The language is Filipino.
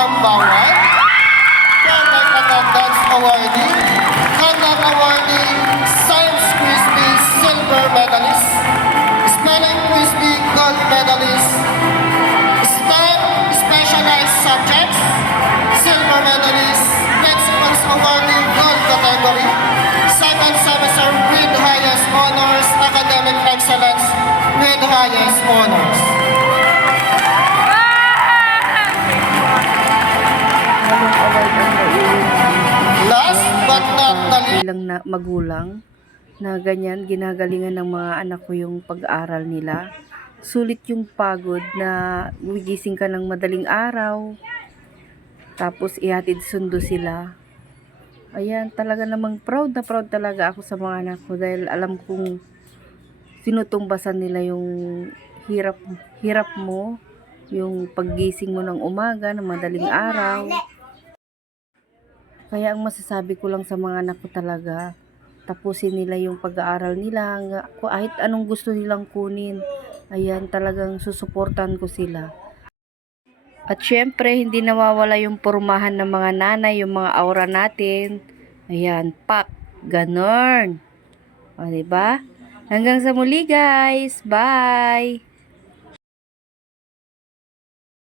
number 1, perfect attendance awardee, conduct awardee, science quiz silver medalist, spelling quiz gold medalist, STEM specialized subjects, silver medalist, principals awardee gold category, second semester with highest honors, academic excellence with highest honors. Last but not the least, bilang na magulang na ganyan, ginagalingan ng mga anak ko yung pag-aaral nila. Sulit yung pagod na gigising ka ng madaling araw, tapos ihatid sundo sila. Ayan, talaga namang proud na proud talaga ako sa mga anak ko dahil alam kong tinutumbasan nila yung hirap mo, yung paggising mo ng umaga, ng madaling araw. Kaya ang masasabi ko lang sa mga anak ko talaga, tapusin nila yung pag-aaral nila, kahit anong gusto nilang kunin. Ayan, talagang susuportan ko sila. At syempre, hindi nawawala yung pormahan ng mga nanay, yung mga aura natin. Ayan, pak, ganon. O, diba? Hanggang sa muli guys. Bye!